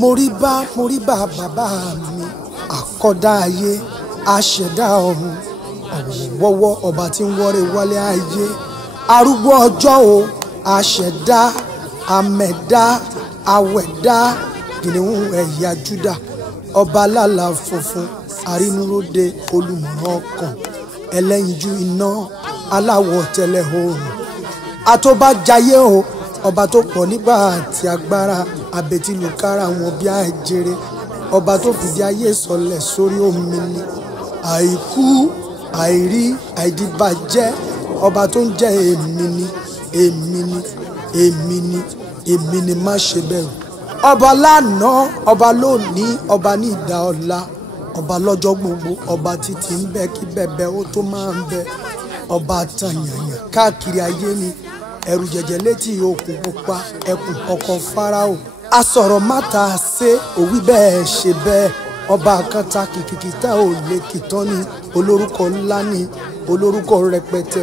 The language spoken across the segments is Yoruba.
Moriba bàbá mi àkọ́dá ayé aṣẹ̀dá ọ̀run ọ̀wọ̀wọ́ ọba tí ń wọ́rẹ̀ wálé ayé arúgbó ọjọ́ o aṣẹ̀dá amẹ̀dá awẹ̀dá kìnìún ẹ̀yà Júdà ọba lálà funfun arínúróde olùmọ̀ràn ọkàn ẹlẹ́yinjú iná aláwọ̀ tẹ́lẹ̀ oòrùn àtọ́bàjáyé o ọba tó pọ̀ nígbà àti agbára abẹ́tìlúkára wọn bí àjèrè ọba tó fìdí ayé sọlẹ̀ sórí omi ni àìkú àìrí àìdíbàjẹ́ ọba tó ń jẹ́ èmi ni má ṣe bẹ̀rù ọba lánàá ọba lónìí ọba ní ìdá ọ̀la ọba lọ́jọ́ gbogbo ọba títí ń bẹ kí bẹ̀bẹ̀ ó tó máa ń bẹ ọba tàyànyàn káàkiri ayé ni ẹrù jẹjẹ létí òkun pupa ẹkùn ọkọ Fáráò asọ̀rọ̀ máta ṣe òwí bẹ́ẹ̀ ṣe bẹ́ẹ̀ ọba àkàtà kìkìkìtà ò lè kìtọ́ ni olórúkọ ńlá ni olórúkọ rẹpẹtẹ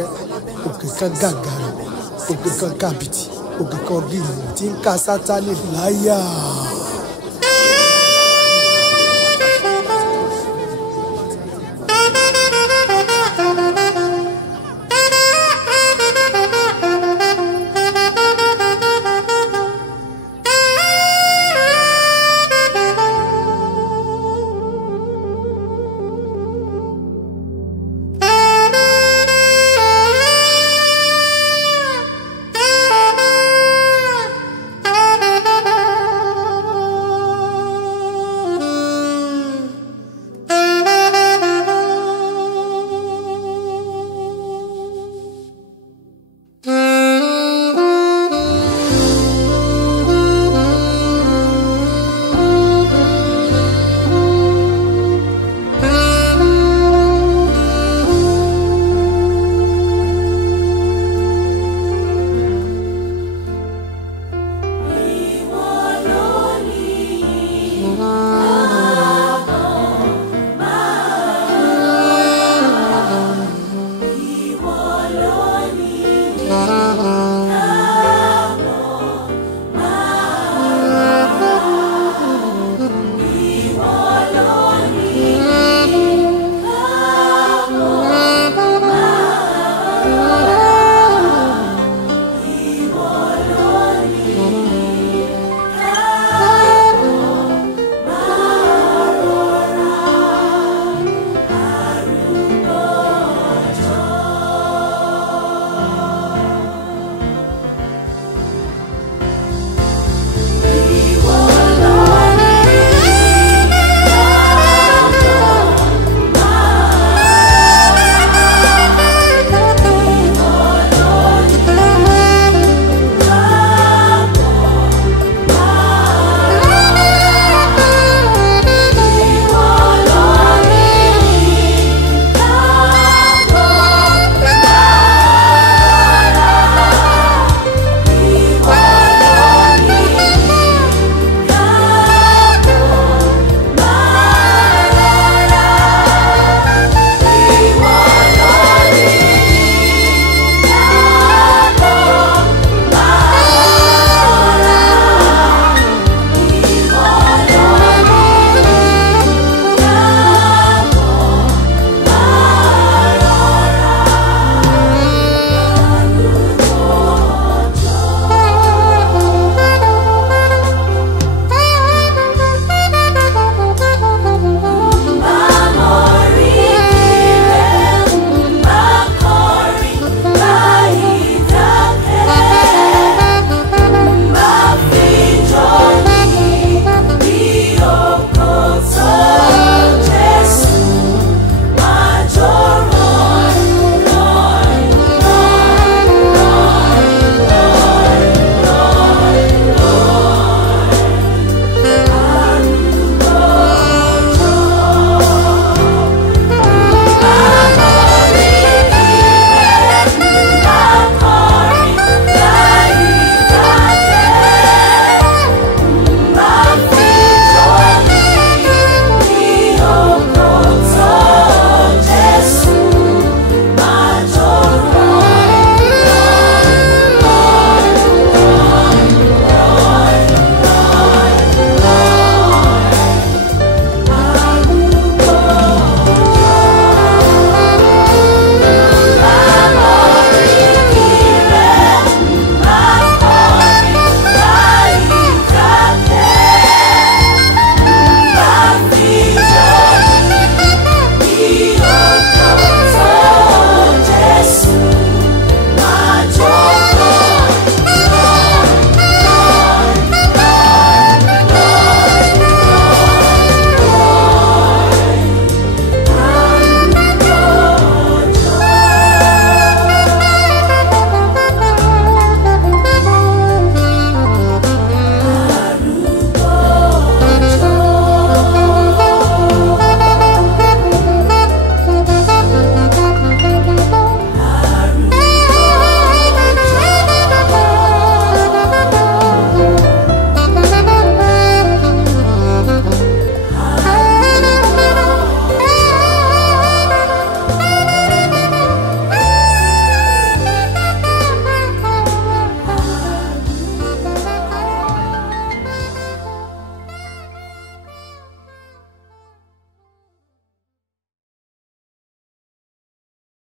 òkè kan gàgàrà òkè kan kàbìtì òkè kan bíi tí ń ka Sátánì láyà.